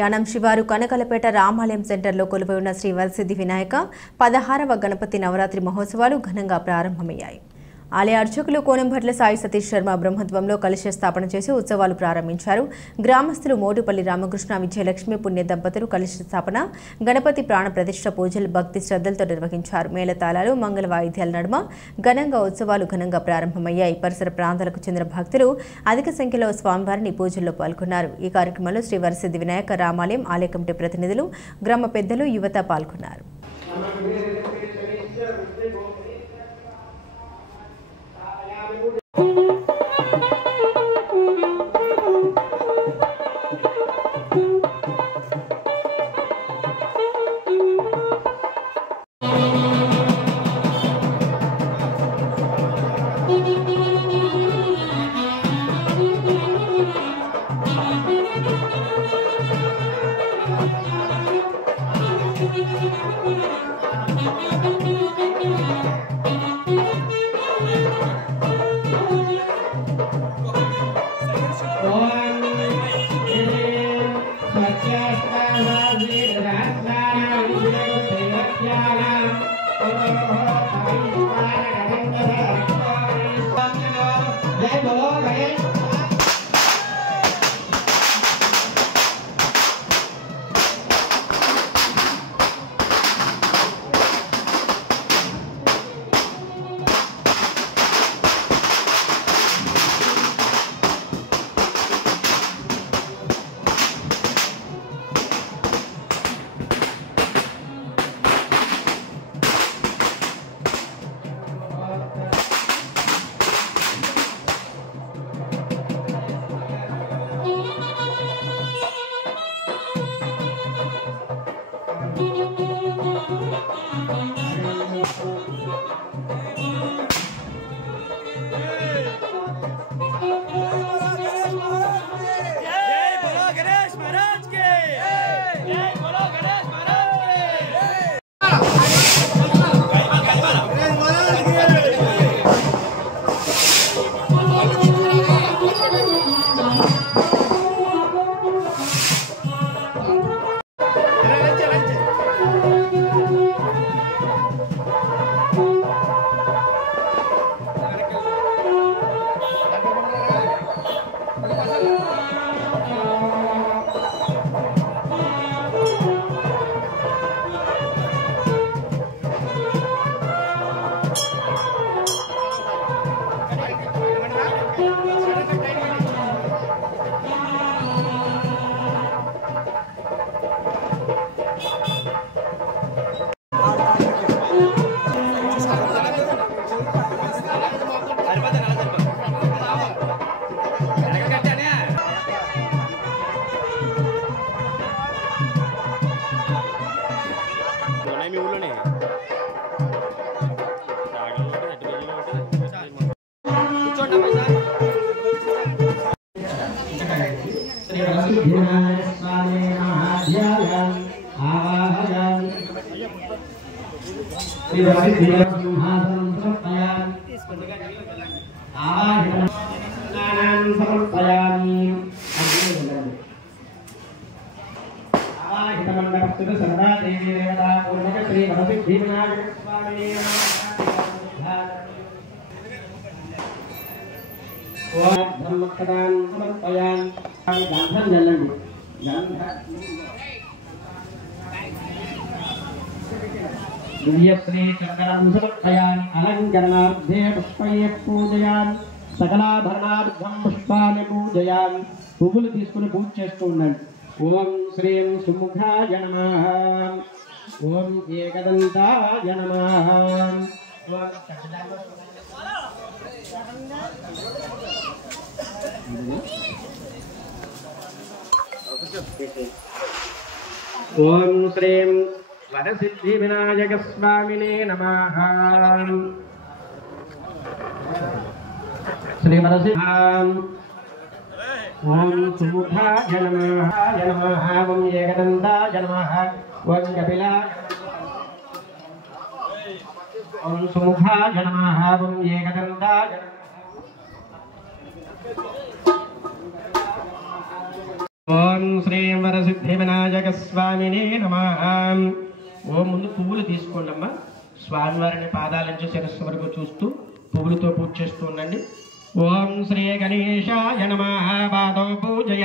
యానం శివారు కనకలపేట రామాలయం సెంటర్లో కొలువై ఉన్న శ్రీ వరసిద్ధి వినాయక 16వ గణపతి నవరాత్రి మహోత్సవాలు ఘనంగా ప్రారంభమయ్యాయి. ఆలయ అర్చకులు కోనంభట్ల సాయి సతీష్ శర్మ బ్రహ్మత్వంలో కలశ స్థాపన చేసి ఉత్సవాలు ప్రారంభించారు. గ్రామస్తులు మోటుపల్లి రామకృష్ణ విజయలక్ష్మి పుణ్య దంపతులు కలశ స్థాపన, గణపతి ప్రాణ ప్రతిష్ఠ పూజలు భక్తి శ్రద్ధలతో నిర్వహించారు. మేళతాళాలు, మంగళ వాయిద్యాల నడుమ ఘనంగా ఉత్సవాలు ఘనంగా ప్రారంభమయ్యాయి. పరిసర ప్రాంతాలకు చెందిన భక్తులు అధిక సంఖ్యలో స్వామివారిని పూజల్లో పాల్గొన్నారు. ఈ కార్యక్రమంలో శ్రీ వరసిద్ధి వినాయక రామాలయం ఆలయ కమిటీ ప్రతినిధులు, గ్రామ పెద్దలు, యువత పాల్గొన్నారు. సకలాభరణార్థం పుష్పాన్ని పూజయామి. పువ్వులు తీసుకుని పూజ చేస్తూ ఉండండి. ఓం శ్రీం సుముఖాయ నమః, ఓం ఏకదంతాయ నమః, ఓం శ్రీం వరసిద్ధి వినాయక స్వామినే నమః. శ్రీ వరసిద్ధాం ఓం సుముఖాయ నమః, ఓం ఏకదంతాయ నమః, ఓం కపిలాయ ఓం సుముఖాయ నమః, ఓం ఏకదంతాయ ఓం శ్రీ వరసిద్ధి వినాయక స్వామినే నమః. ఓం ముందు పువ్వులు తీసుకోండి అమ్మా. స్వామివారిని పాదాల నుంచి శిరస్సు వరకు చూస్తూ పువ్వులతో పూజ చేస్తూ ఉండండి. ఓం శ్రీ గణేశాయ నమః. పాదో పూజయ